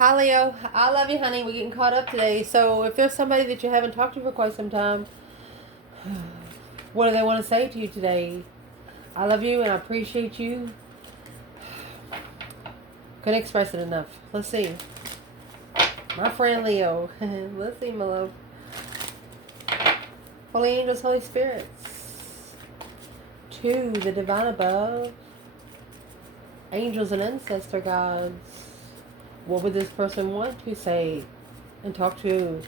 Hi Leo, I love you honey, we're getting caught up today. So if there's somebody that you haven't talked to for quite some time, what do they want to say to you today? I love you and I appreciate you. Couldn't express it enough. Let's see. My friend Leo. Let's see, my love. Holy angels, Holy spirits. 2, the divine above. Angels and ancestor gods. What would this person want to say and talk to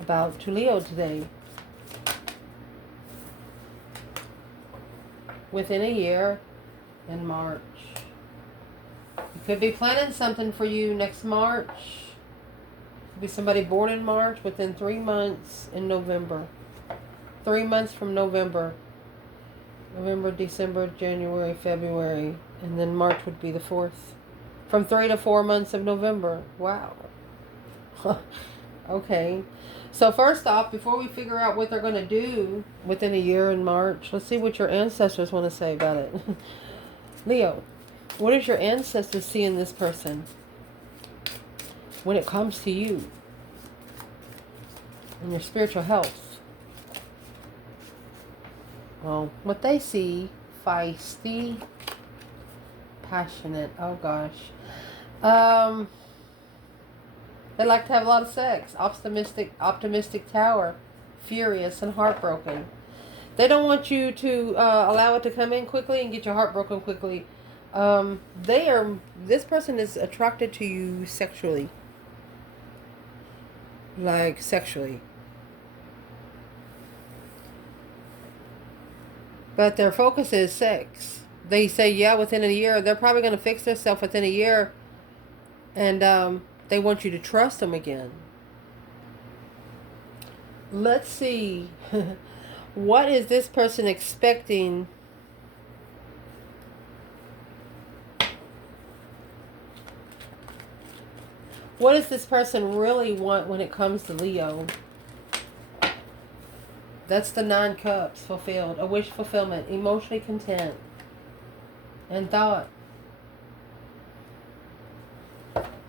about to Leo today? Within a year in March. You could be planning something for you next March. Could be somebody born in March within 3 months in November. 3 months from November. November, December, January, February. And then March would be the 4th. From 3 to 4 months of November. Wow. Okay. So first off, before we figure out what they're going to do within a year in March, let's see what your ancestors want to say about it. Leo, what does your ancestors see in this person when it comes to you and your spiritual health? Well, what they see, feisty, passionate, oh gosh. They like to have a lot of sex. Optimistic tower. Furious and heartbroken. They don't want you to allow it to come in quickly and get your heart broken quickly. This person is attracted to you sexually. Like sexually. But their focus is sex. They say, yeah, within a year. They're probably going to fix themselves within a year. And they want you to trust them again. Let's see. What is this person expecting? What does this person really want when it comes to Leo? That's the 9 cups fulfilled. A wish fulfillment. Emotionally content. And thought.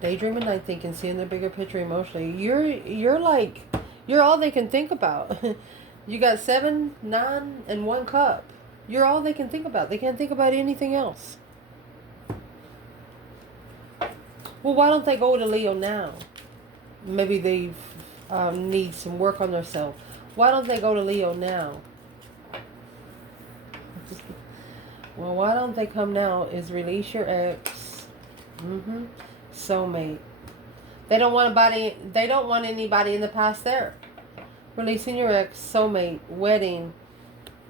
Daydreaming, night thinking, seeing the bigger picture emotionally. You're all they can think about. You got 7, 9, and 1 cup. You're all they can think about. They can't think about anything else. Well, why don't they go to Leo now? Maybe they need some work on themselves. Why don't they go to Leo now? Well, why don't they come now is release your ex. Soulmate. They don't want anybody in the past there. Releasing your ex, soulmate, wedding,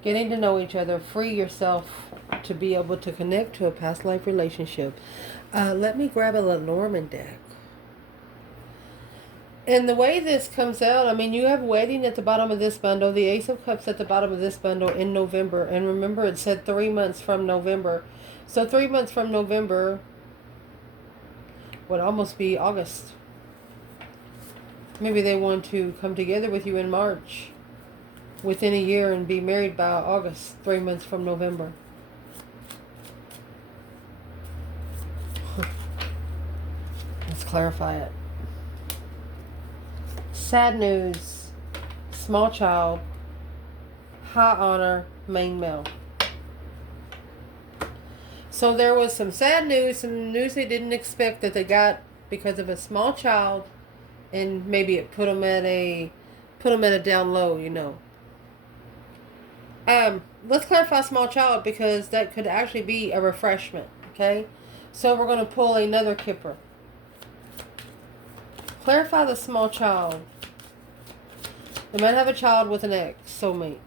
getting to know each other, free yourself to be able to connect to a past life relationship. Let me grab a Lenormand deck. And the way this comes out, I mean, you have wedding at the bottom of this bundle, the Ace of Cups at the bottom of this bundle in November. And remember, it said 3 months from November. So 3 months from November would almost be August. Maybe they want to come together with you in March within a year and be married by August, 3 months from November. Let's clarify it. Sad news. Small child. High honor. Main male. So there was some sad news, some news they didn't expect that they got because of a small child, and maybe it put them at a down low, you know. Let's clarify small child because that could actually be a refreshment. Okay, so we're going to pull another kipper. Clarify the small child. They might have a child with an ex, soulmate.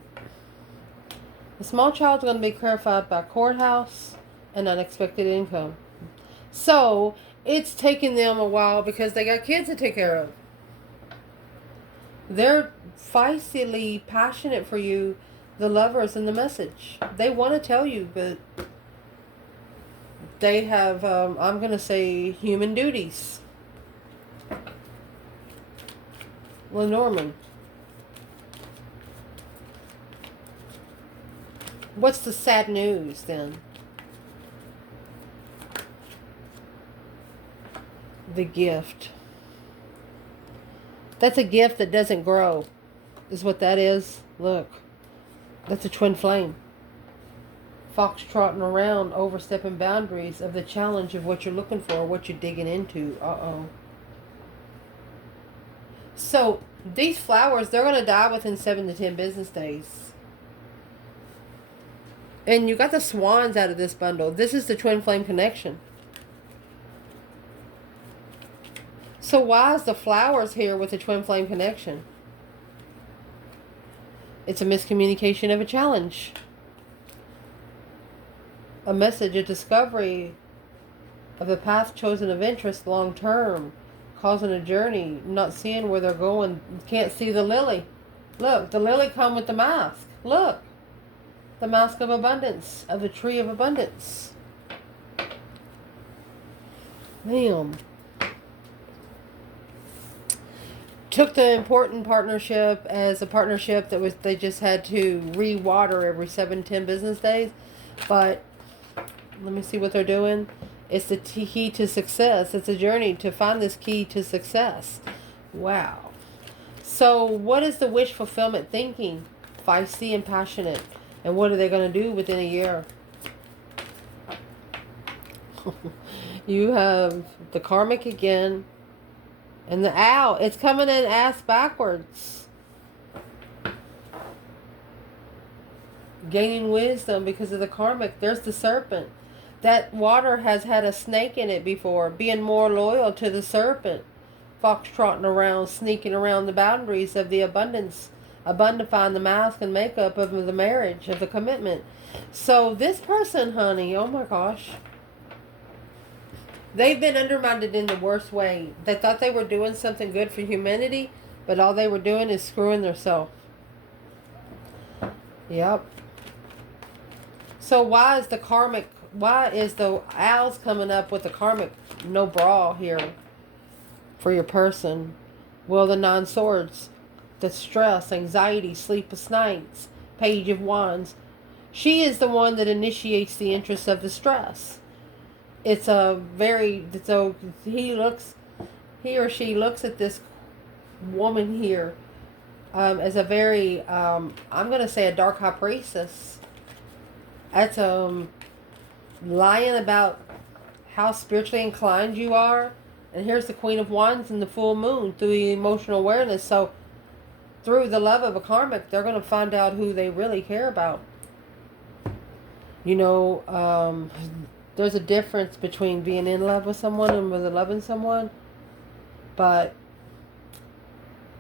The small child is going to be clarified by courthouse and unexpected income. So it's taking them a while because they got kids to take care of. They're feistily passionate for you, the lovers and the message. They want to tell you, but they have, I'm going to say, human duties. Lenormand. What's the sad news then? The gift. That's a gift that doesn't grow, is what that is. Look, that's a twin flame. Fox trotting around, overstepping boundaries of the challenge of what you're looking for, what you're digging into. Uh-oh. So, these flowers, they're going to die within 7 to 10 business days. And you got the swans out of this bundle. This is the twin flame connection. So why is the flowers here with the twin flame connection? It's a miscommunication of a challenge. A message, a discovery of the path chosen of interest long term. Causing a journey, not seeing where they're going. Can't see the lily. Look, the lily come with the mask. Look. The mask of abundance, of the tree of abundance. Damn. Took the important partnership as a partnership that was they just had to re-water every 7-10 business days. But let me see what they're doing. It's the key to success. It's a journey to find this key to success. Wow. So what is the wish fulfillment thinking? Feisty and passionate. And what are they going to do within a year? You have the karmic again. And the owl. It's coming in ass backwards. Gaining wisdom because of the karmic. There's the serpent. That water has had a snake in it before. Being more loyal to the serpent. Fox trotting around, sneaking around the boundaries of the abundance. Abundifying the mask and makeup of the marriage, of the commitment. So this person, honey, oh my gosh. They've been undermined in the worst way. They thought they were doing something good for humanity, but all they were doing is screwing themselves. Yep. So why is the karmic, why is the owls coming up with the karmic no bra here for your person? Well, the 9 swords. The stress, anxiety, sleepless nights, page of wands. She is the one that initiates the interest of the stress. It's a very, so he or she looks at this woman here as a very, I'm going to say a dark high priestess. That's lying about how spiritually inclined you are. And here's the Queen of Wands and the full moon through the emotional awareness. So through the love of a karmic, they're going to find out who they really care about. You know, there's a difference between being in love with someone and with loving someone. But,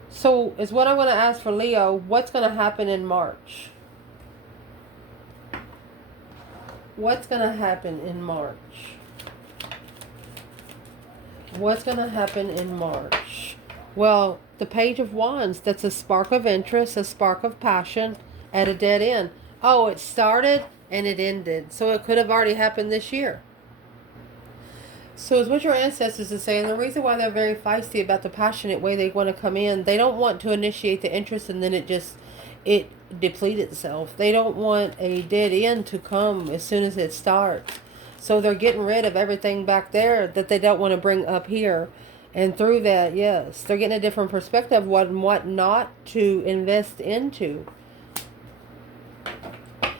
so is what I'm going to ask for Leo, what's going to happen in March? What's going to happen in March? What's going to happen in March? Well, the Page of Wands, that's a spark of interest, a spark of passion at a dead end. Oh, it started and it ended. So it could have already happened this year. So it's what your ancestors are saying. The reason why they're very feisty about the passionate way they want to come in, they don't want to initiate the interest and then it deplete itself. They don't want a dead end to come as soon as it starts. So they're getting rid of everything back there that they don't want to bring up here. And through that, yes, they're getting a different perspective of what and what not to invest into.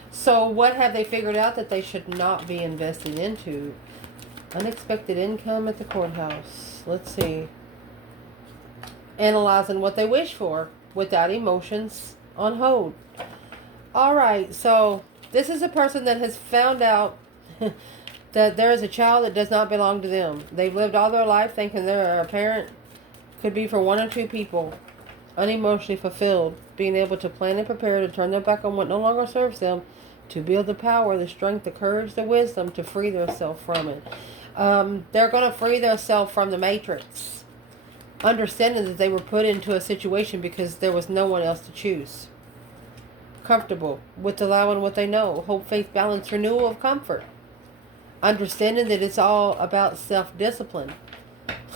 So what have they figured out that they should not be investing into? Unexpected income at the courthouse. Let's see. Analyzing what they wish for without emotions on hold. All right, so this is a person that has found out that there is a child that does not belong to them. They've lived all their life thinking they're a parent. Could be for 1 or 2 people. Unemotionally fulfilled. Being able to plan and prepare to turn their back on what no longer serves them. To build the power, the strength, the courage, the wisdom to free themselves from it. They're going to free themselves from the matrix. Understanding that they were put into a situation because there was no one else to choose. Comfortable with allowing what they know. Hope, faith, balance, renewal of comfort. Understanding that it's all about self-discipline.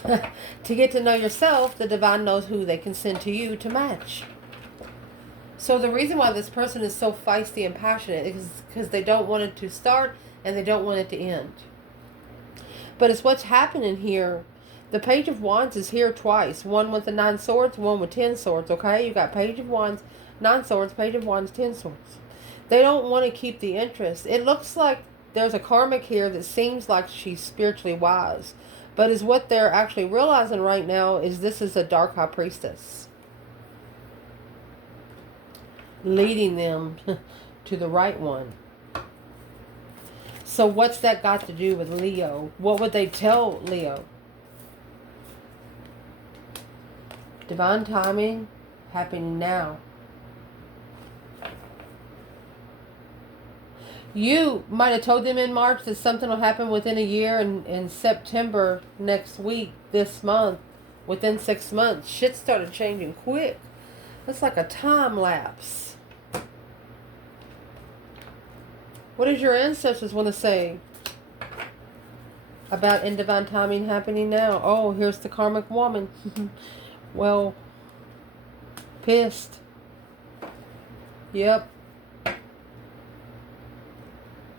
To get to know yourself, the divine knows who they can send to you to match. So the reason why this person is so feisty and passionate is because they don't want it to start and they don't want it to end. But it's what's happening here The Page of Wands is here twice. One with the 9 swords, one with 10 swords, okay? You got Page of Wands, 9 swords, Page of Wands, 10 swords. They don't want to keep the interest. It looks like there's a karmic here that seems like she's spiritually wise. But is what they're actually realizing right now is this is a dark high priestess. Leading them to the right one. So what's that got to do with Leo? What would they tell Leo? Divine timing happening now. You might have told them in March that something will happen within a year, and in September next week, this month, within 6 months, shit started changing quick. It's like a time lapse. What does your ancestors want to say about in divine timing happening now? Oh, here's the karmic woman. Well, pissed. Yep.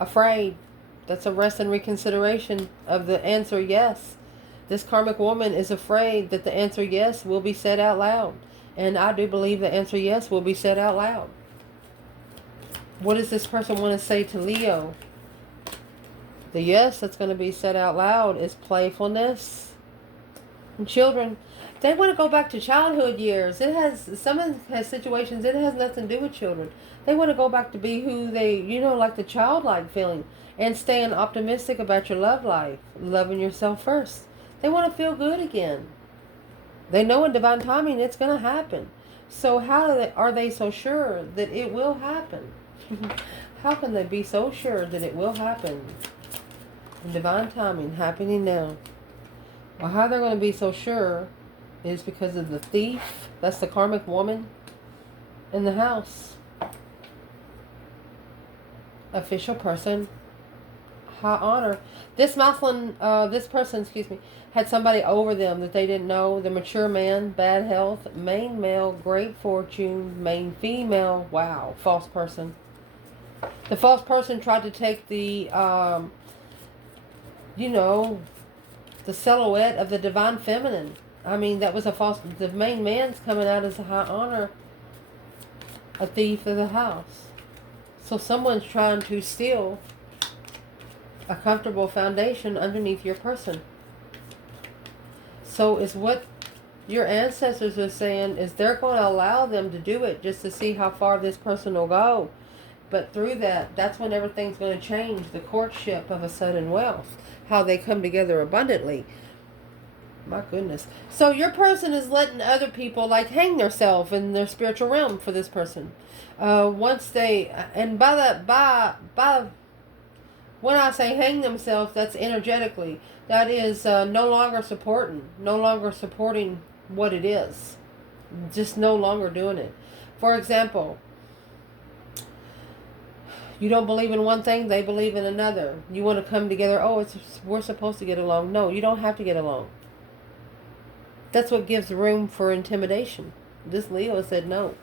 Afraid. That's a rest and reconsideration of the answer yes. This karmic woman is afraid that the answer yes will be said out loud. And I do believe the answer yes will be said out loud. What does this person want to say to Leo? The yes that's going to be said out loud is playfulness. And children, they want to go back to childhood years. It has, some has situations, it has nothing to do with children. They want to go back to be who they, like the childlike feeling. And staying optimistic about your love life. Loving yourself first. They want to feel good again. They know in divine timing it's going to happen. So how are they so sure that it will happen? How can they be so sure that it will happen? In divine timing happening now. Well, how they're going to be so sure is because of the thief. That's the karmic woman in the house. Official person. High honor. This person, had somebody over them that they didn't know. The mature man, bad health, main male, great fortune, main female. Wow, false person. The false person tried to take the, the silhouette of the divine feminine. I mean, that was a false. The main man's coming out as a high honor, a thief of the house. So someone's trying to steal a comfortable foundation underneath your person. So is what your ancestors are saying is they're going to allow them to do it just to see how far this person will go. But through that, that's when everything's going to change. The courtship of a sudden wealth. How they come together abundantly. My goodness. So your person is letting other people like hang themselves in their spiritual realm for this person. Once they, and by when I say hang themselves, that's energetically. That is no longer supporting what it is. Just no longer doing it. For example, you don't believe in one thing, they believe in another. You want to come together, we're supposed to get along. No, you don't have to get along. That's what gives room for intimidation. This Leo said no.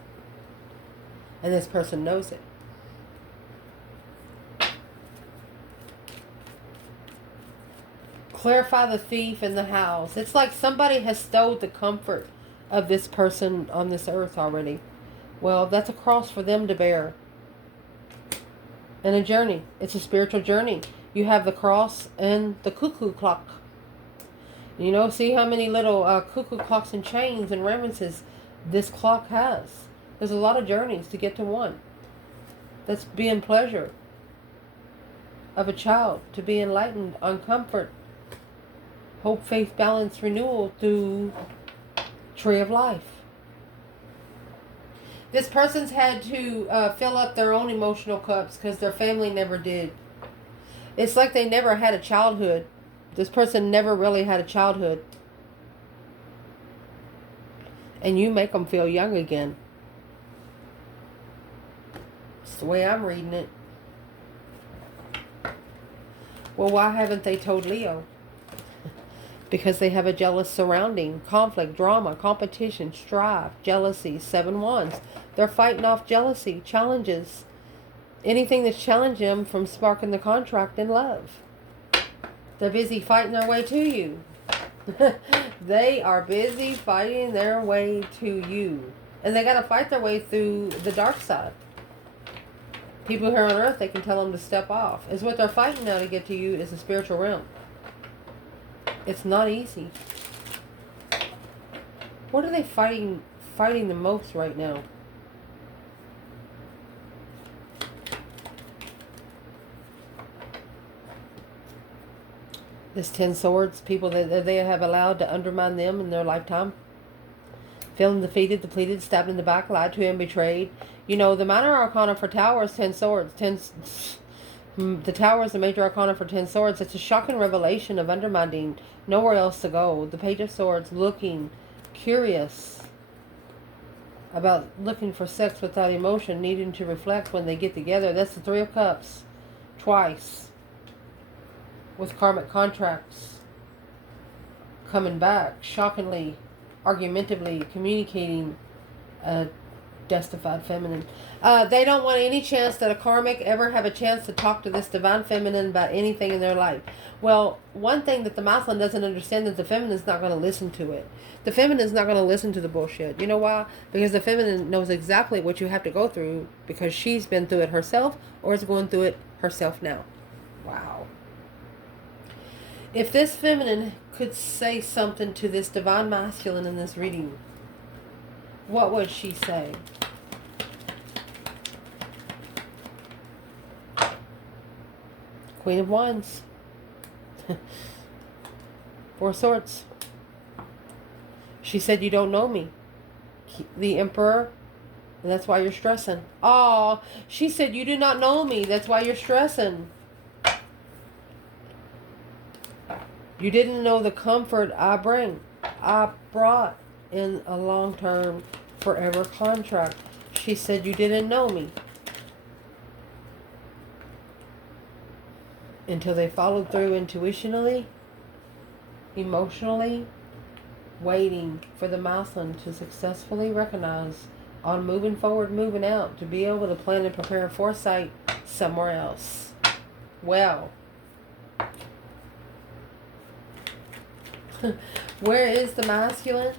And this person knows it. Clarify the thief in the house. It's like somebody has stole the comfort of this person on this earth already. Well, that's a cross for them to bear. And a journey. It's a spiritual journey. You have the cross and the cuckoo clock. See how many little cuckoo clocks and chains and remembrances this clock has. There's a lot of journeys to get to one. That's being pleasure of a child, to be enlightened on comfort, hope, faith, balance, renewal through tree of life. This person's had to fill up their own emotional cups because their family never did. It's like they never had a childhood. This person never really had a childhood. And you make them feel young again. It's the way I'm reading it. Well, why haven't they told Leo? Because they have a jealous surrounding, conflict, drama, competition, strife, jealousy, 7 wands. They're fighting off jealousy, challenges, anything that's challenging them from sparking the contract in love. They're busy fighting their way to you. They are busy fighting their way to you. And they got to fight their way through the dark side. People here on earth, they can tell them to step off. Is what they're fighting now to get to you is the spiritual realm. It's not easy. What are they fighting the most right now? This 10 swords, people that they have allowed to undermine them in their lifetime. Feeling defeated, depleted, stabbed in the back, lied to and betrayed. You know, the minor arcana for Tower is 10 swords. The Tower is the major arcana for 10 swords. It's a shocking revelation of undermining, nowhere else to go. The Page of Swords, looking, curious, about looking for sex without emotion, needing to reflect when they get together. That's the Three of Cups, twice, with karmic contracts, coming back, shockingly, argumentatively, communicating, justified feminine. They don't want any chance that a karmic ever have a chance to talk to this divine feminine about anything in their life. Well, one thing that the masculine doesn't understand is the feminine's not going to listen to it. The feminine's not going to listen to the bullshit. You know why? Because the feminine knows exactly what you have to go through because she's been through it herself or is going through it herself now. Wow. If this feminine could say something to this divine masculine in this reading, what would she say? Queen of Wands. Four Swords. She said, you don't know me. The Emperor, and that's why you're stressing. Oh, she said, you do not know me. That's why you're stressing. You didn't know the comfort I bring. I brought in a long-term, forever contract. She said, you didn't know me. Until they followed through intuitionally, emotionally, waiting for the masculine to successfully recognize on moving forward, moving out, to be able to plan and prepare foresight somewhere else. Well, where is the masculine?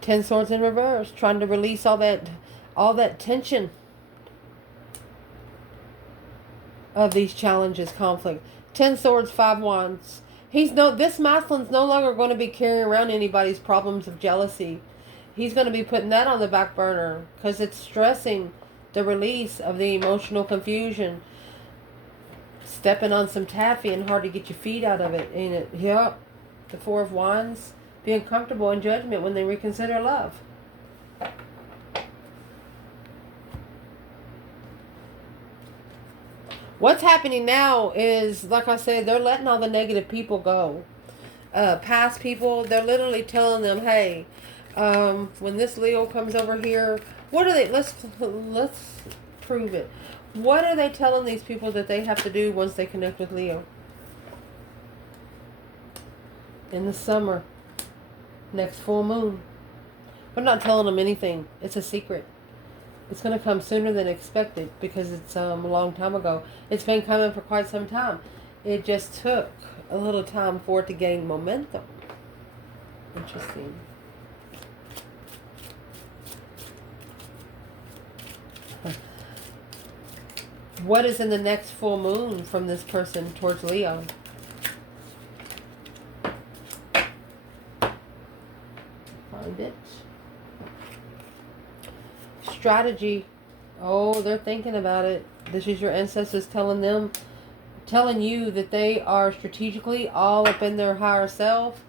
Ten Swords in reverse, trying to release all that tension of these challenges, conflict. 10 Swords, 5 Wands. This masculine's no longer going to be carrying around anybody's problems of jealousy. He's going to be putting that on the back burner because it's stressing the release of the emotional confusion. Stepping on some taffy and hard to get your feet out of it, ain't it? Yep. The Four of Wands. Being comfortable in judgment when they reconsider love. What's happening now is, like I said, they're letting all the negative people go. Past people, they're literally telling them, hey, when this Leo comes over here, what are they, let's prove it. What are they telling these people that they have to do once they connect with Leo? In the summer, next full moon. I'm not telling them anything. It's a secret. It's going to come sooner than expected because it's a long time ago. It's been coming for quite some time. It just took a little time for it to gain momentum. Interesting. What is in the next full moon from this person towards Leo? Find it. Strategy. Oh, they're thinking about it. This is your ancestors telling you that they are strategically all up in their higher self.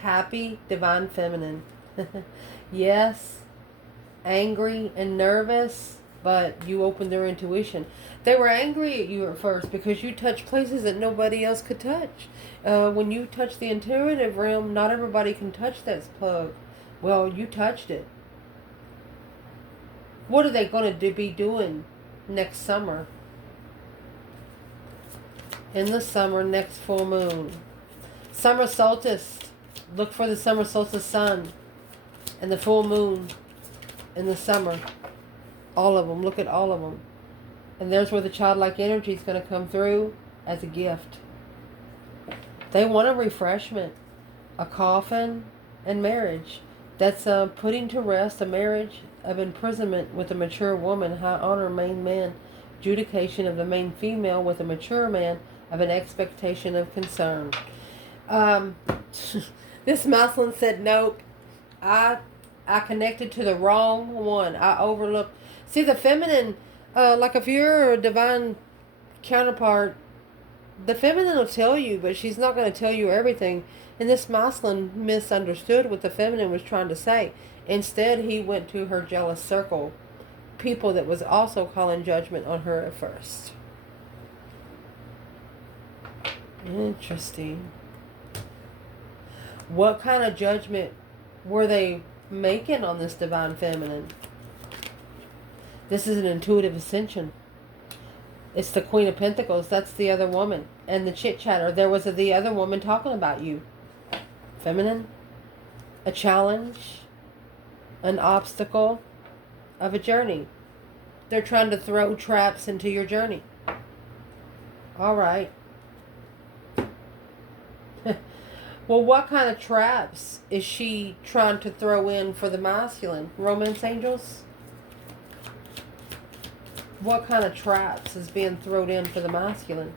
Happy, divine feminine. Yes, angry and nervous, but you opened their intuition. They were angry at you at first because you touched places that nobody else could touch. When you touch the intuitive realm, not everybody can touch that plug. Well, you touched it. What are they going to be doing next summer? In the summer, next full moon. Summer solstice. Look for the summer solstice sun and the full moon in the summer. All of them. Look at all of them. And there's where the childlike energy is going to come through. as a gift. They want a refreshment, a coffin, and marriage. That's putting to rest a marriage of imprisonment with a mature woman, high honor main man, adjudication of the main female with a mature man of an expectation of concern. This masculine said, nope, I connected to the wrong one. I overlooked. See, the feminine, like if you're a divine counterpart, the feminine will tell you, but she's not going to tell you everything. And this masculine misunderstood what the feminine was trying to say. Instead, he went to her jealous circle, people that was also calling judgment on her at first. Interesting. What kind of judgment were they making on this divine feminine? This is an intuitive ascension. It's the Queen of Pentacles. That's the other woman. And the chit-chatter. There was the other woman talking about you. Feminine. A challenge. An obstacle of a journey. They're trying to throw traps into your journey. All right. Well, what kind of traps is she trying to throw in for the masculine? Romance angels? What kind of traps is being thrown in for the masculine?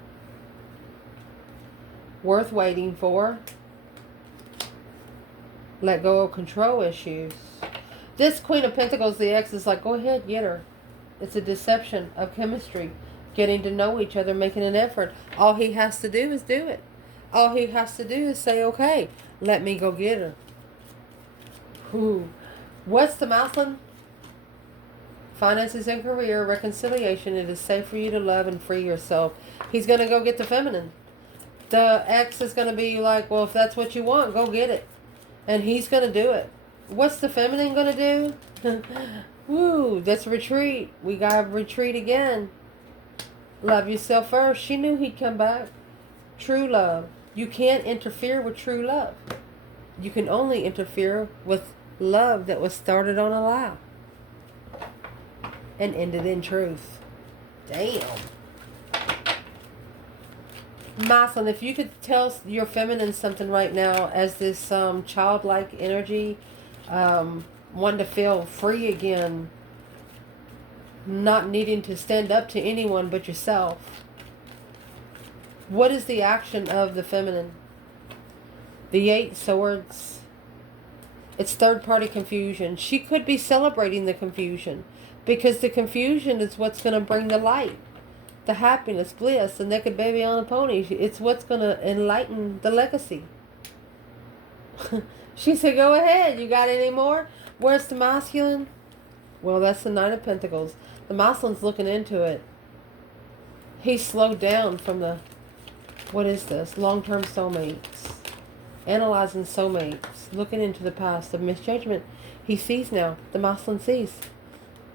Worth waiting for. Let go of control issues. This Queen of Pentacles, the ex, is like, go ahead, get her. It's a deception of chemistry. Getting to know each other, making an effort. All he has to do is do it. All he has to do is say, okay, let me go get her. Ooh. What's the masculine? Finances and career, reconciliation. It is safe for you to love and free yourself. He's going to go get the feminine. The ex is going to be like, well, if that's what you want, go get it. And he's going to do it. What's the feminine going to do? Woo, that's retreat. We got to retreat again. Love yourself first. She knew he'd come back. True love. You can't interfere with true love. You can only interfere with love that was started on a lie and ended in truth. Damn. Masculine, if you could tell your feminine something right now as this childlike energy, wanting to feel free again, not needing to stand up to anyone but yourself. What is the action of the feminine? The 8 swords. It's third-party confusion. She could be celebrating the confusion because the confusion is what's going to bring the light, the happiness, bliss, the naked baby on a pony. It's what's going to enlighten the legacy. She said, go ahead. You got any more? Where's the masculine? Well, that's the 9 of Pentacles. The masculine's looking into it. He's slowed down from the... What is this? Long-term soulmates. Analyzing soulmates. Looking into the past of misjudgment. He sees now. The masculine sees.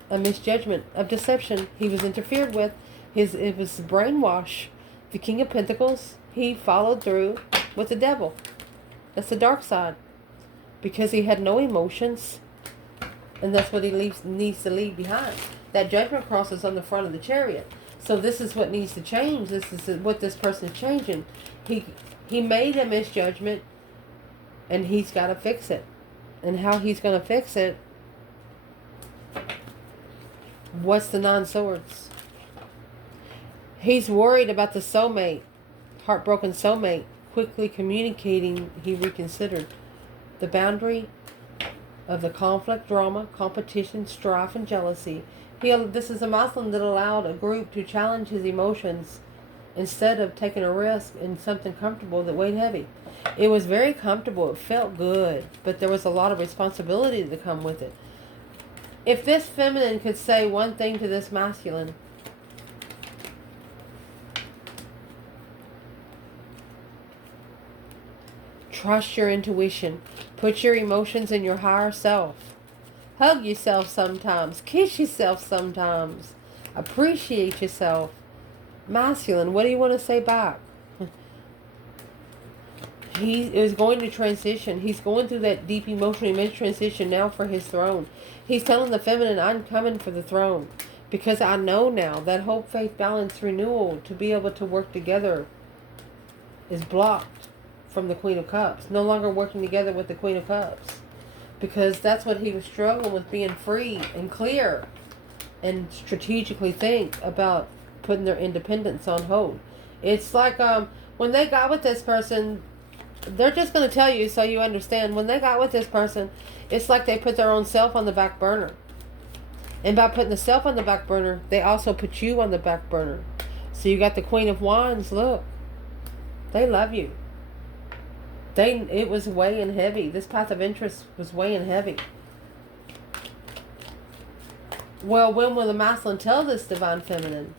A misjudgment of deception. He was interfered with. It was brainwash. The King of Pentacles, he followed through with the devil. That's the dark side. Because he had no emotions. And that's what he needs to leave behind. That judgment cross is on the front of the chariot. So this is what needs to change. This is what this person is changing. He made a misjudgment, and he's got to fix it. And how he's going to fix it? What's the 9 swords? He's worried about the soulmate, heartbroken soulmate, quickly communicating he reconsidered. The boundary of the conflict, drama, competition, strife, and jealousy. This is a Muslim that allowed a group to challenge his emotions instead of taking a risk in something comfortable that weighed heavy. It was very comfortable. It felt good, but there was a lot of responsibility to come with it. If this feminine could say one thing to this masculine, trust your intuition. Put your emotions in your higher self. Hug yourself sometimes. Kiss yourself sometimes. Appreciate yourself. Masculine, what do you want to say back? He is going to transition. He's going through that deep emotional image transition now for his throne. He's telling the feminine, I'm coming for the throne. Because I know now that hope, faith, balance, renewal to be able to work together is blocked from the Queen of Cups. No longer working together with the Queen of Cups. Because that's what he was struggling with, being free and clear. And strategically think about putting their independence on hold. It's like when they got with this person, they're just going to tell you so you understand. When they got with this person, it's like they put their own self on the back burner. And by putting the self on the back burner, they also put you on the back burner. So you got the Queen of Wands. Look, they love you. It was weighing heavy. This path of interest was weighing heavy. Well, when will the masculine tell this divine feminine?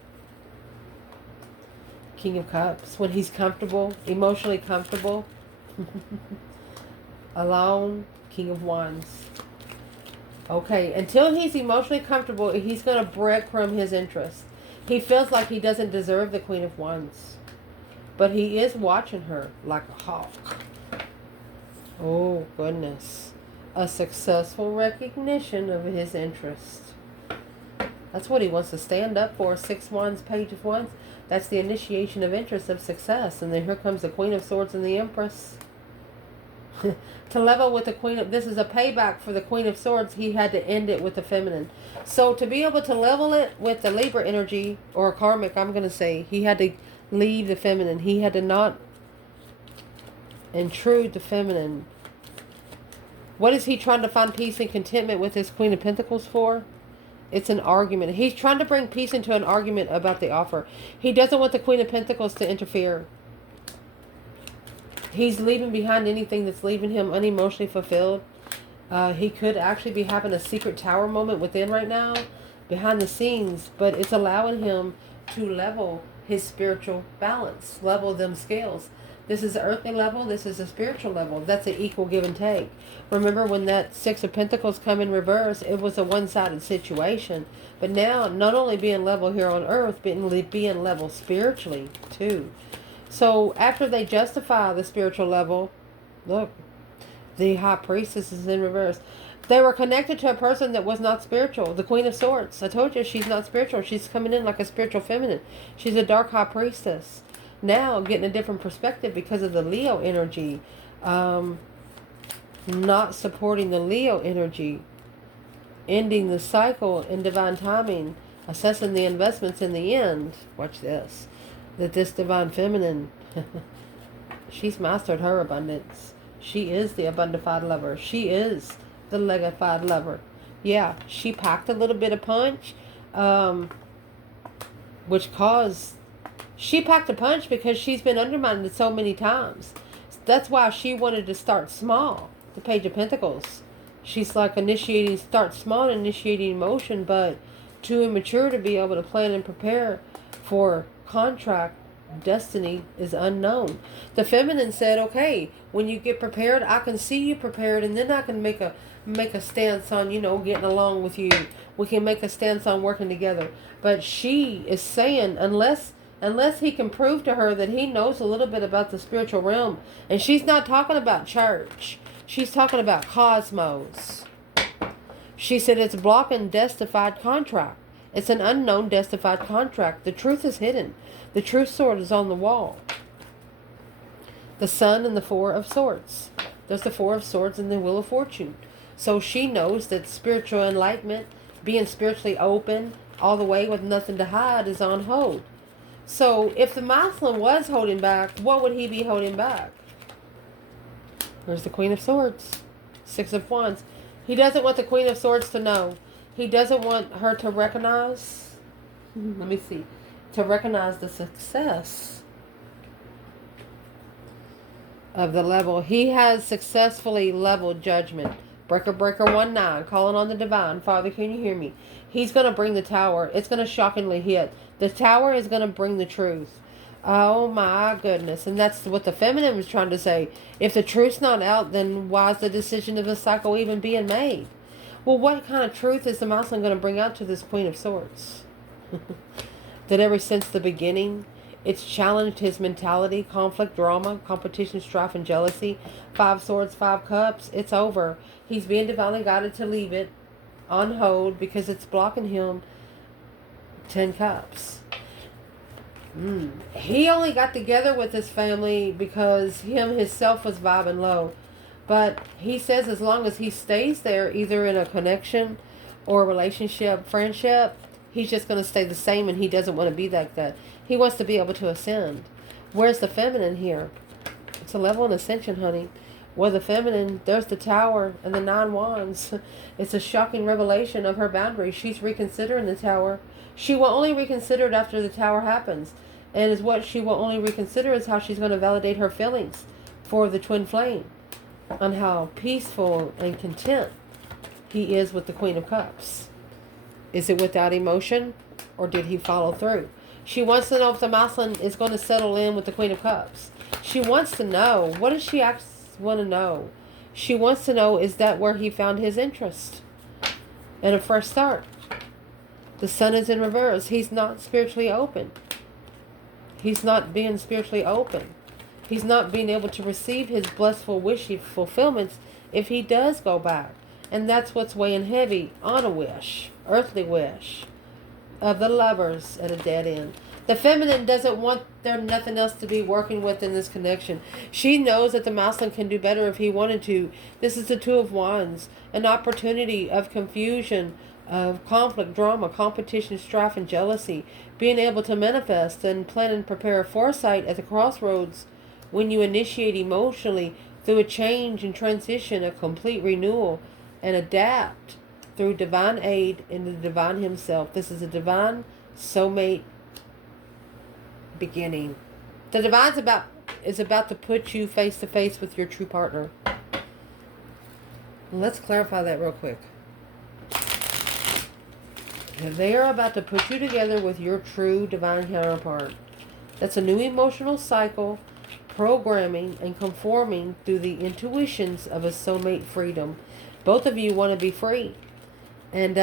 King of Cups. When he's comfortable, emotionally comfortable. Alone. King of Wands. Okay, until he's emotionally comfortable, he's going to breadcrumb his interest. He feels like he doesn't deserve the Queen of Wands. But he is watching her like a hawk. Oh, goodness. A successful recognition of his interest. That's what he wants to stand up for. 6 Wands, Page of Wands. That's the initiation of interest, of success. And then here comes the Queen of Swords and the Empress. To level with the Queen of... This is a payback for the Queen of Swords. He had to end it with the feminine. So to be able to level it with the Libra energy, or karmic, I'm going to say, he had to leave the feminine. He had to not intrude the feminine. What is he trying to find peace and contentment with his Queen of Pentacles for? It's an argument. He's trying to bring peace into an argument about the offer. He doesn't want the Queen of Pentacles to interfere. He's leaving behind anything that's leaving him unemotionally fulfilled. He could actually be having a secret tower moment within right now, behind the scenes, but it's allowing him to level his spiritual balance, level them scales. This is an earthly level. This is a spiritual level. That's an equal give and take. Remember when that 6 of Pentacles come in reverse, it was a one-sided situation. But now, not only being level here on earth, but being level spiritually too. So after they justify the spiritual level, look, the High Priestess is in reverse. They were connected to a person that was not spiritual. The Queen of Swords. I told you she's not spiritual. She's coming in like a spiritual feminine. She's a dark High Priestess. Now getting a different perspective because of the Leo energy. Not supporting the Leo energy. Ending the cycle in divine timing. Assessing the investments in the end. Watch this. That this divine feminine, she's mastered her abundance. She is the abundified lover. She is the legified lover. Yeah, she packed a little bit of punch, which caused... She packed a punch because she's been undermined so many times. That's why she wanted to start small. The Page of Pentacles. She's like start small, initiating emotion, but too immature to be able to plan and prepare for contract. Destiny is unknown. The feminine said, okay, when you get prepared, I can see you prepared, and then I can make a stance on, getting along with you. We can make a stance on working together. But she is saying, unless he can prove to her that he knows a little bit about the spiritual realm, and she's not talking about church, she's talking about cosmos. She said it's blocking destified contract. It's an unknown destified contract. The truth is hidden. The truth sword is on the wall. The Sun and the 4 of Swords. There's the 4 of Swords and the Wheel of Fortune. So she knows that spiritual enlightenment, being spiritually open, all the way with nothing to hide, is on hold. So if the masculine was holding back, what would he be holding back? There's the Queen of Swords. 6 of Wands. He doesn't want the Queen of Swords to know. He doesn't want her to recognize, to recognize the success of the level. He has successfully leveled judgment. Breaker 19, calling on the divine. Father, can you hear me? He's going to bring the tower. It's going to shockingly hit. The tower is going to bring the truth. Oh my goodness. And that's what the feminine was trying to say. If the truth's not out, then why is the decision of the cycle even being made? Well, what kind of truth is the masculine going to bring out to this Queen of Swords? That ever since the beginning, it's challenged his mentality, conflict, drama, competition, strife, and jealousy. 5 Swords, 5 Cups. It's over. He's being divinely guided to leave it on hold because it's blocking him 10 Cups. He only got together with his family because himself was vibing low. But he says as long as he stays there, either in a connection or a relationship, friendship, he's just going to stay the same, and he doesn't want to be like that. He wants to be able to ascend. Where's the feminine here? It's a level in ascension, honey. Where the feminine, there's the Tower and the 9 Wands. It's a shocking revelation of her boundaries. She's reconsidering the Tower. She will only reconsider it after the Tower happens. And is what she will only reconsider is how she's going to validate her feelings for the twin flame. On how peaceful and content he is with the Queen of Cups. Is it without emotion, or did he follow through? She wants to know if the masculine is going to settle in with the Queen of Cups. She wants to know. What does she want to know? She wants to know, is that where he found his interest? And a fresh start. The Sun is in reverse. He's not spiritually open. He's not being spiritually open. He's not being able to receive his blissful wishy fulfillments if he does go back. And that's what's weighing heavy on a wish, earthly wish, of the Lovers at a dead end. The feminine doesn't want there nothing else to be working with in this connection. She knows that the masculine can do better if he wanted to. This is the 2 of Wands, an opportunity of confusion, of conflict, drama, competition, strife, and jealousy. Being able to manifest and plan and prepare foresight at the crossroads when you initiate emotionally through a change and transition, a complete renewal, and adapt through divine aid in the divine himself. This is a divine soulmate beginning. The divine's is about to put you face to face with your true partner. Let's clarify that real quick. They are about to put you together with your true divine counterpart. That's a new emotional cycle, programming and conforming through the intuitions of a soulmate freedom. Both of you want to be free. And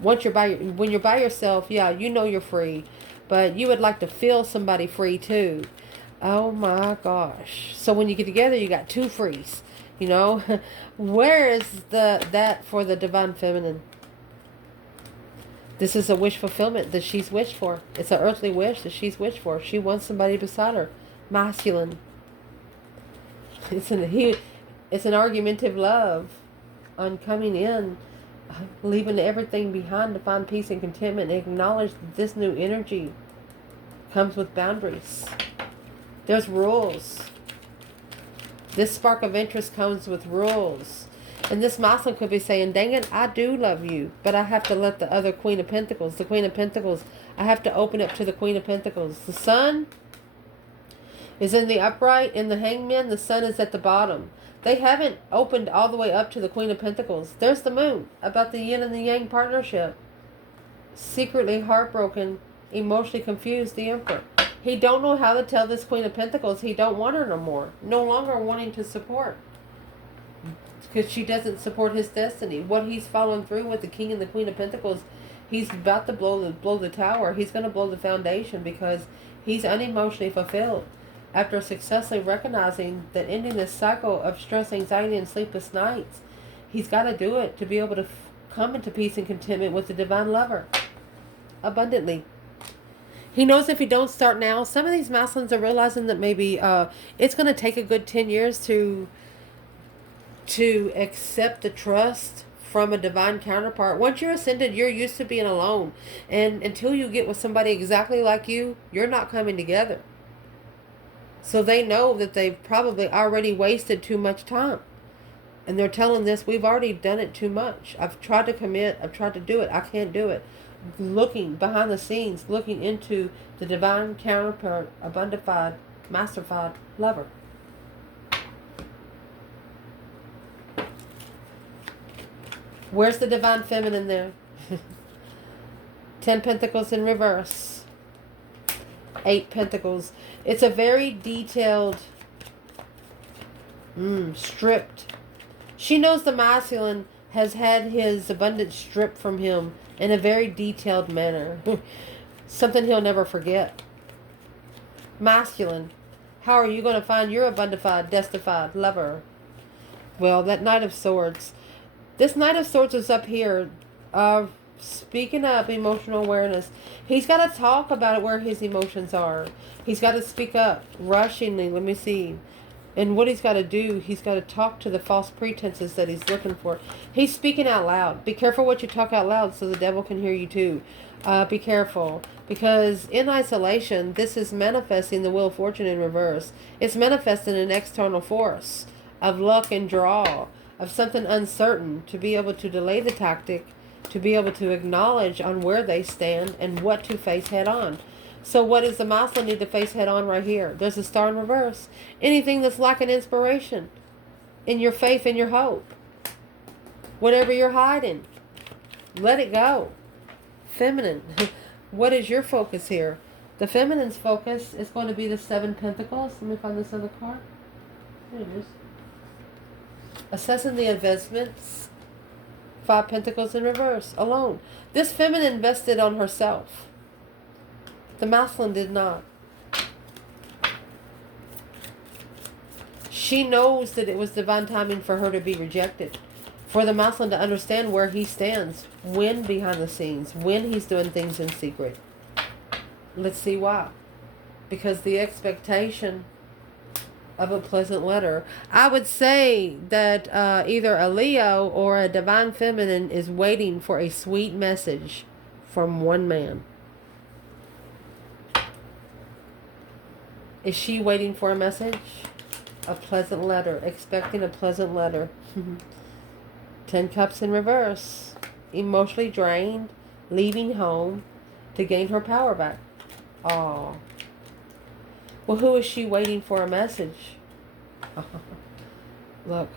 when you're by yourself, yeah, you know you're free. But you would like to feel somebody free too. Oh my gosh. So when you get together, you got 2 frees. You know, where is that for the divine feminine? This is a wish fulfillment that she's wished for. It's an earthly wish that she's wished for. She wants somebody beside her. Masculine. It's an argumentative love on coming in, leaving everything behind to find peace and contentment, and acknowledge that this new energy comes with boundaries. There's rules. This spark of interest comes with rules. And this masculine could be saying, dang it, I do love you, but I have to let the other Queen of Pentacles, the Queen of Pentacles, I have to open up to the Queen of Pentacles. The Sun is in the upright. In the Hangman, the Sun is at the bottom. They haven't opened all the way up to the Queen of Pentacles. There's the Moon, about the yin and the yang partnership. Secretly heartbroken, emotionally confused, the Emperor. He don't know how to tell this Queen of Pentacles he don't want her no more. No longer wanting to support. Because she doesn't support his destiny. What he's following through with the King and the Queen of Pentacles, he's about to blow the tower. He's going to blow the foundation because he's unemotionally fulfilled. After successfully recognizing that ending this cycle of stress, anxiety, and sleepless nights, he's got to do it to be able to come into peace and contentment with the divine lover. Abundantly. He knows if he don't start now, some of these masculines are realizing that maybe it's going to take a good 10 years to accept the trust from a divine counterpart. Once you're ascended, you're used to being alone. And until you get with somebody exactly like you, you're not coming together. So they know that they've probably already wasted too much time. And they're telling this, we've already done it too much. I've tried to commit. I've tried to do it. I can't do it. Looking behind the scenes, looking into the divine counterpart, abundified, masterfied lover. Where's the divine feminine there? 10 Pentacles in reverse. 8 Pentacles. It's a very detailed, stripped. She knows the masculine has had his abundance stripped from him in a very detailed manner. Something he'll never forget. Masculine. How are you going to find your abundified, destified lover? Well, that Knight of Swords. This Knight of Swords is up here. Speaking up, emotional awareness. He's got to talk about it where his emotions are. He's got to speak up. Rushingly, let me see. And what he's got to do, he's got to talk to the false pretenses that he's looking for. He's speaking out loud. Be careful what you talk out loud so the devil can hear you too. Be careful. Because in isolation, this is manifesting the Wheel of Fortune in reverse. It's manifesting an external force of luck and draw, of something uncertain, to be able to delay the tactic, to be able to acknowledge on where they stand and what to face head on. So what does the masculine need to face head on right here? There's a star in reverse. Anything that's lacking inspiration in your faith and your hope. Whatever you're hiding, let it go. Feminine, what is your focus here? The feminine's focus is going to be the 7 Pentacles. Let me find this other card. Here it is. Assessing the advancements. 5 Pentacles in reverse. Alone. This feminine invested on herself. The masculine did not. She knows that it was divine timing for her to be rejected. For the masculine to understand where he stands. When behind the scenes. When he's doing things in secret. Let's see why. Because the expectation of a pleasant letter. I would say that either a Leo or a divine feminine is waiting for a sweet message from one man. Is she waiting for a message? A pleasant letter. Expecting a pleasant letter. 10 Cups in reverse. Emotionally drained. Leaving home to gain her power back. Oh. Well, who is she waiting for a message? Look.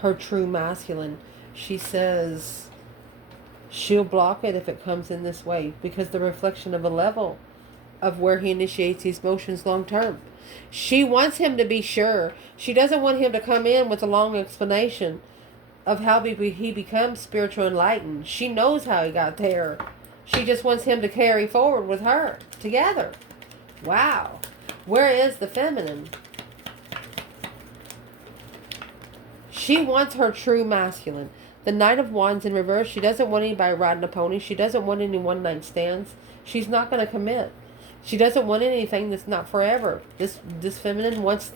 Her true masculine. She says she'll block it if it comes in this way. Because the reflection of a level of where he initiates these motions long term. She wants him to be sure. She doesn't want him to come in with a long explanation of how he becomes spiritual enlightened. She knows how he got there. She just wants him to carry forward with her together. Wow. Where is the feminine? She wants her true masculine. The Knight of Wands in reverse. She doesn't want anybody riding a pony. She doesn't want any one-night stands. She's not going to commit. She doesn't want anything that's not forever. This feminine wants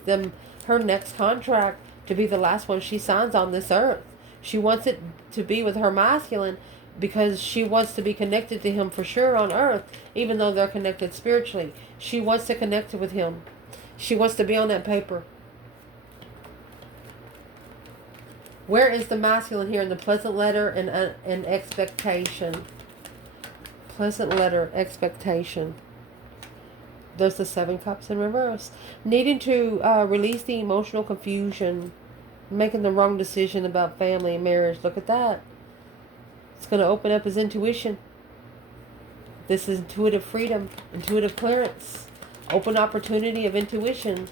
her next contract to be the last one she signs on this earth. She wants it to be with her masculine because she wants to be connected to him for sure on earth, even though they're connected spiritually. She wants to connect with him. She wants to be on that paper. Where is the masculine here in the pleasant letter and expectation? Pleasant letter, expectation. There's the 7 Cups in reverse. Needing to release the emotional confusion. Making the wrong decision about family and marriage. Look at that. It's going to open up his intuition. This is intuitive freedom. Intuitive clearance. Open opportunity of intuition.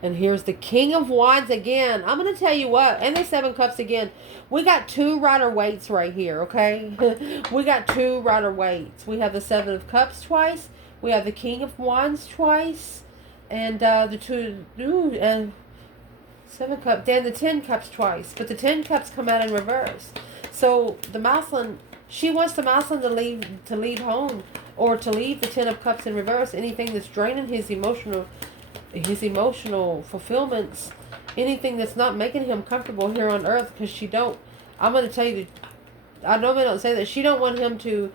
And here's the King of Wands again. I'm going to tell you what. And the 7 Cups again. We got 2 Rider-Waite's right here, okay? We got 2 Rider-Waite's. We have the 7 of Cups twice. We have the King of Wands twice. And the 7 Cups. Then the 10 Cups twice. But the 10 Cups come out in reverse. So the masculine, she wants the masculine to leave home. Or to leave the 10 of Cups in reverse. Anything that's draining his emotional fulfillments, anything that's not making him comfortable here on earth, because I'm going to tell you, I normally don't say that, she don't want him to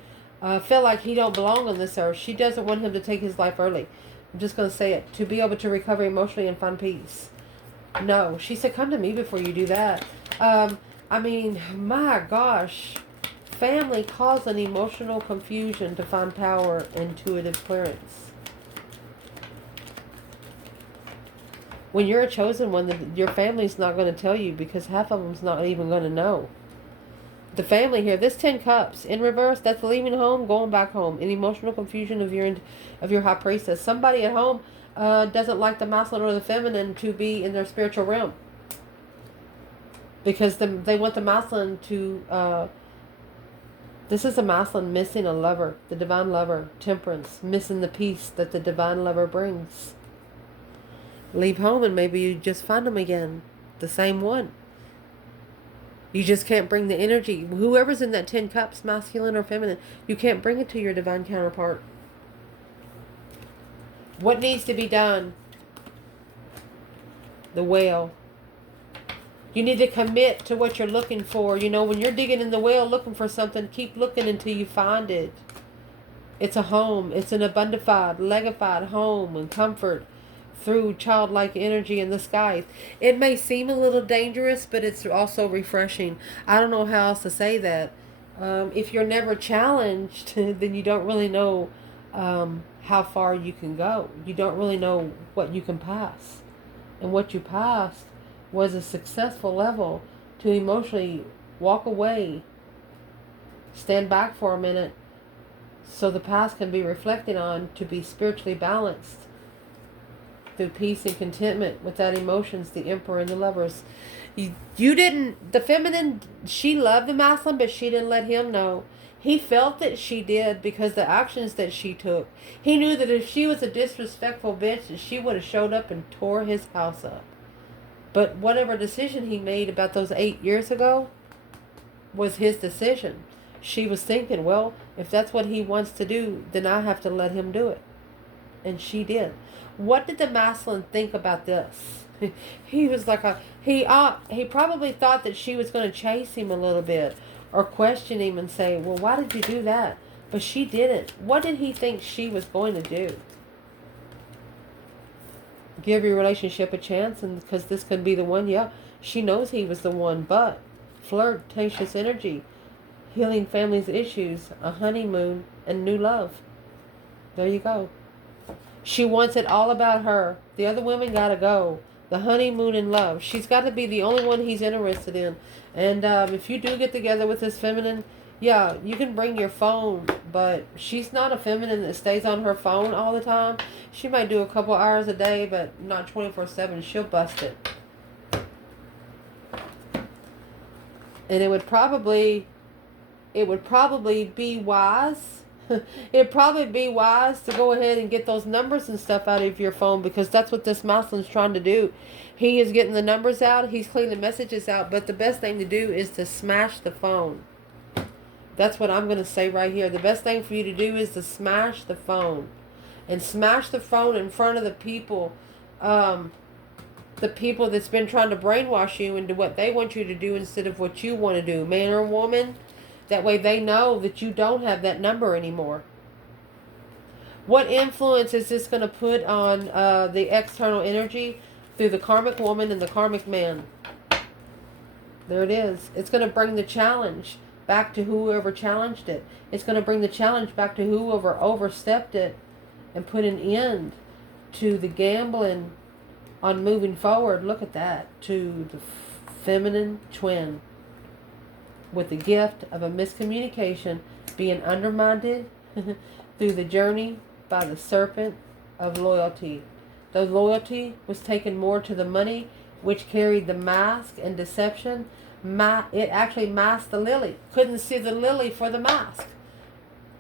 feel like he don't belong on this earth. She doesn't want him to take his life early. I'm just going to say it, to be able to recover emotionally and find peace. No, she said, come to me before you do that. I mean, my gosh, family causing emotional confusion to find power, intuitive clearance. When you're a chosen one, your family's not going to tell you because half of them's not even going to know. The family here, this 10 Cups in reverse, that's leaving home, going back home. An emotional confusion of your high priestess. Somebody at home doesn't like the masculine or the feminine to be in their spiritual realm. Because they want the masculine to... this is a masculine missing a lover, the divine lover, temperance, missing the peace that the divine lover brings. Leave home and maybe you just find them again. The same one. You just can't bring the energy. Whoever's in that 10 cups, masculine or feminine, you can't bring it to your divine counterpart. What needs to be done? The whale. You need to commit to what you're looking for. You know, when you're digging in the well looking for something, keep looking until you find it. It's a home. It's an abundified, legified home and comfort through childlike energy in the skies. It may seem a little dangerous, but it's also refreshing. I don't know how else to say that. If you're never challenged, then you don't really know how far you can go. You don't really know what you can pass. And what you passed was a successful level to emotionally walk away, stand back for a minute, so the past can be reflected on, to be spiritually balanced through peace and contentment without emotions. The Emperor and the Lovers. You didn't, the feminine, she loved the masculine, but she didn't let him know. He felt that she did because the actions that she took. He knew that if she was a disrespectful bitch, that she would have showed up and tore his house up. But whatever decision he made about those 8 years ago was his decision. She was thinking, well, if that's what he wants to do, then I have to let him do it. And she did. What did the masculine think about this? He was like he probably thought that she was going to chase him a little bit or question him and say, well, why did you do that? But she didn't. What did he think she was going to do? Give your relationship a chance, and because this could be the one. Yeah, she knows he was the one, but flirtatious energy, healing families' issues, a honeymoon, and new love. There you go. She wants it all about her. The other women gotta go. The honeymoon and love. She's got to be the only one he's interested in. And if you do get together with this feminine, yeah, you can bring your phone, but she's not a feminine that stays on her phone all the time. She might do a couple hours a day, but not 24/7. She'll bust it. And it would probably be wise. It'd probably be wise to go ahead and get those numbers and stuff out of your phone, because that's what this masculine's trying to do. He is getting the numbers out. He's cleaning messages out. But the best thing to do is to smash the phone. That's what I'm going to say right here. The best thing for you to do is to smash the phone. And smash the phone in front of the people that's been trying to brainwash you into what they want you to do instead of what you want to do, man or woman. That way they know that you don't have that number anymore. What influence is this going to put on the external energy through the karmic woman and the karmic man? There it is. It's going to bring the challenge back to whoever challenged it. It's going to bring the challenge back to whoever overstepped it and put an end to the gambling on moving forward. Look at that. To the feminine twin, with the gift of a miscommunication being undermined through the journey by the serpent of loyalty. The loyalty was taken more to the money, which carried the mask and deception. It actually masked the lily. Couldn't see the lily for the mask.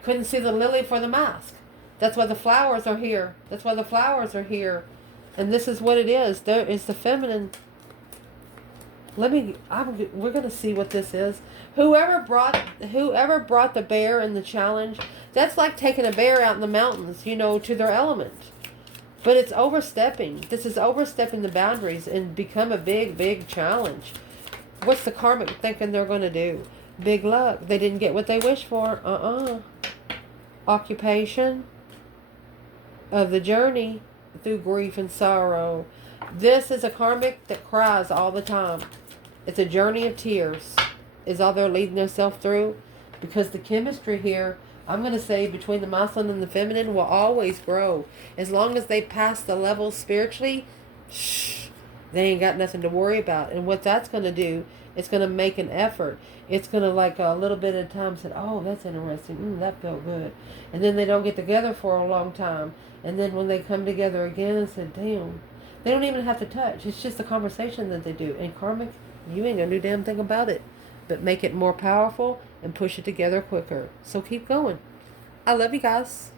Couldn't see the lily for the mask. That's why the flowers are here. That's why the flowers are here. And this is what it is. There is the feminine. We're going to see what this is. Whoever brought the bear in the challenge, that's like taking a bear out in the mountains, to their element. But it's overstepping. This is overstepping the boundaries and become a big, big challenge. What's the karmic thinking they're going to do? Big luck. They didn't get what they wished for. Occupation of the journey through grief and sorrow. This is a karmic that cries all the time. It's a journey of tears is all they're leading themselves through, because the chemistry here, I'm going to say, between the masculine and the feminine will always grow. As long as they pass the levels spiritually, they ain't got nothing to worry about. And what that's going to do, it's going to make an effort. It's going to, like a little bit at a time, say, oh, that's interesting. That felt good. And then they don't get together for a long time. And then when they come together again and say, damn, they don't even have to touch. It's just a conversation that they do. And karmic, you ain't going to do damn thing about it. But make it more powerful and push it together quicker. So keep going. I love you guys.